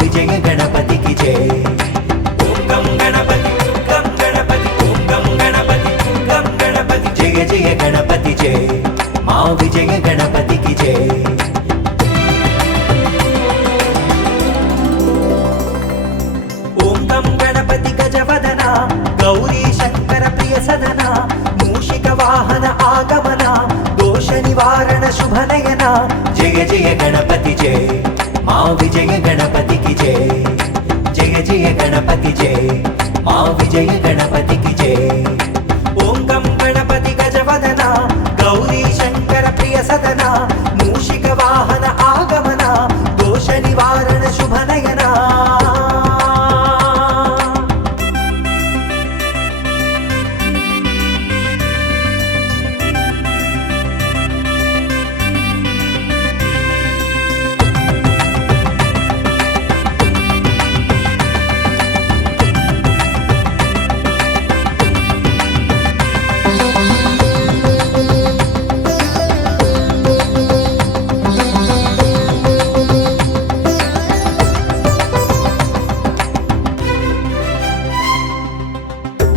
విజయ గణపతికి జై. ఓం గం గణపతి గం గణపతి ఓం గం గణపతి గం గణపతి జయ జయ గణపతి జై. మా విజయ గణపతికి జై. ఓం గం గణపతి గజవదన గౌరీ శంకర ప్రియ సదన మూషిక వాహన ఆగమన దోష నివారణ శుభనయన జయ జయ గణపతి జై. మా విజయ గణపతికి జై. జయ జయ గణపతి జై. మా విజయ గణపతికి జై. ఓం గం గణపతి గజవదన గౌరీ శంకర ప్రియ సదన మూషిక వాహన ఆగమన దోష నివారణ శుభనయన.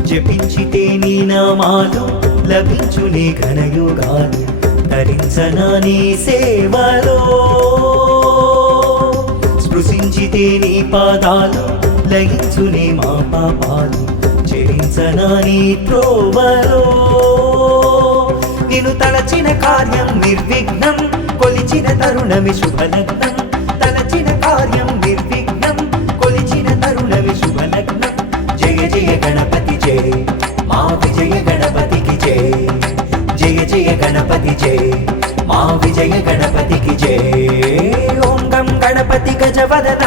జపించితే నీ నామాలు లభించునే ఘనయుగాలు ధరించనా నీ సేవలో. స్పృశించితే నీ పాదాలు లయించునే మా పాపాలు చెరించనా నీ త్రోవలో. నిన్ను తలచిన కార్యం నిర్విఘ్నం కొలిచిన తరుణమి శుభలగ్నం. తలచిన కార్యం నిర్విఘ్నం కొలిచిన తరుణమి శుభలగ్నం. జయ జయ గణపతి జై. మా విజయ గణపతికి జై. జయ జయ గణపతి జై. మా విజయ గణపతికి జై. ఓం గం గణపతి గజవదన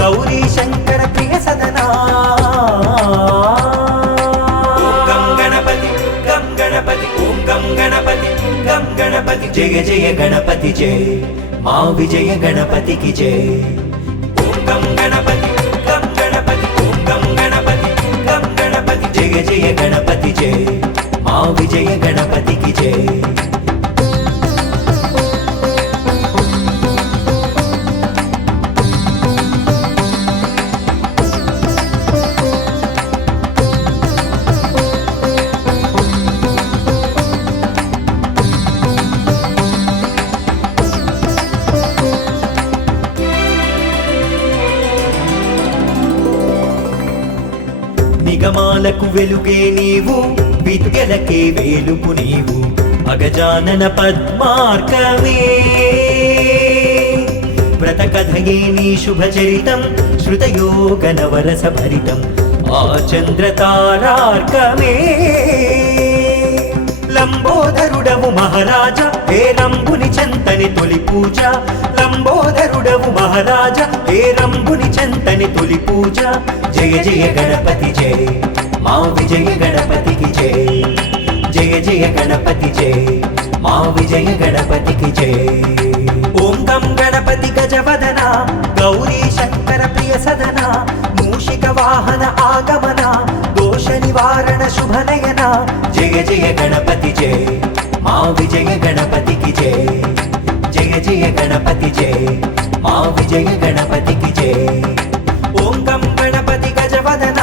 గౌరీ శంకర ప్రియ సదన. ఓం గం గణపతి గం గణపతి ఓం గం గణపతి గం గణపతి జయ జయ గణపతి జై. మా విజయ గణపతికి జై. ఓం గం గణపతి గం గణపతి ఓం గం గణపతి గం గణపతి జయ జయ గణపతి జై. మా విజయ గణపతికి జై. నిగమాలకు వెలుగే నీవు విద్యలకే వేలుపు నీవు అగజానన పద్మార్కమే. వ్రతకథయే నీ శుభచరితం శృతయోగ నవరస భరితం ఆ చంద్రతారార్కమే. లంబోదరుడవు మహారాజా హే రంభుని చెంతని తొలి పూజ. లంబోదరుడవు మహారాజా హే రంభుని చెంతని తొలి పూజ. జయ జయ గణపతి జై. మా విజయ గణపతికి జై. జయ జయ గణపతి జై. మా విజయ గణపతికి జై. ఓం గం గణపతి గజవదన గౌరీ శంకర ప్రియ సదన మూషిక వాహన ఆగమన దోష నివారణ శుభనయన జయ జయ గణపతి జై. మా విజయ గణపతికి జై. జయ జయ గణపతి జై. మా విజయ గణపతికి జై. ఓం గం గణపతి గజవదన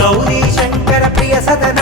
గౌరీ శంకర ప్రియ సదన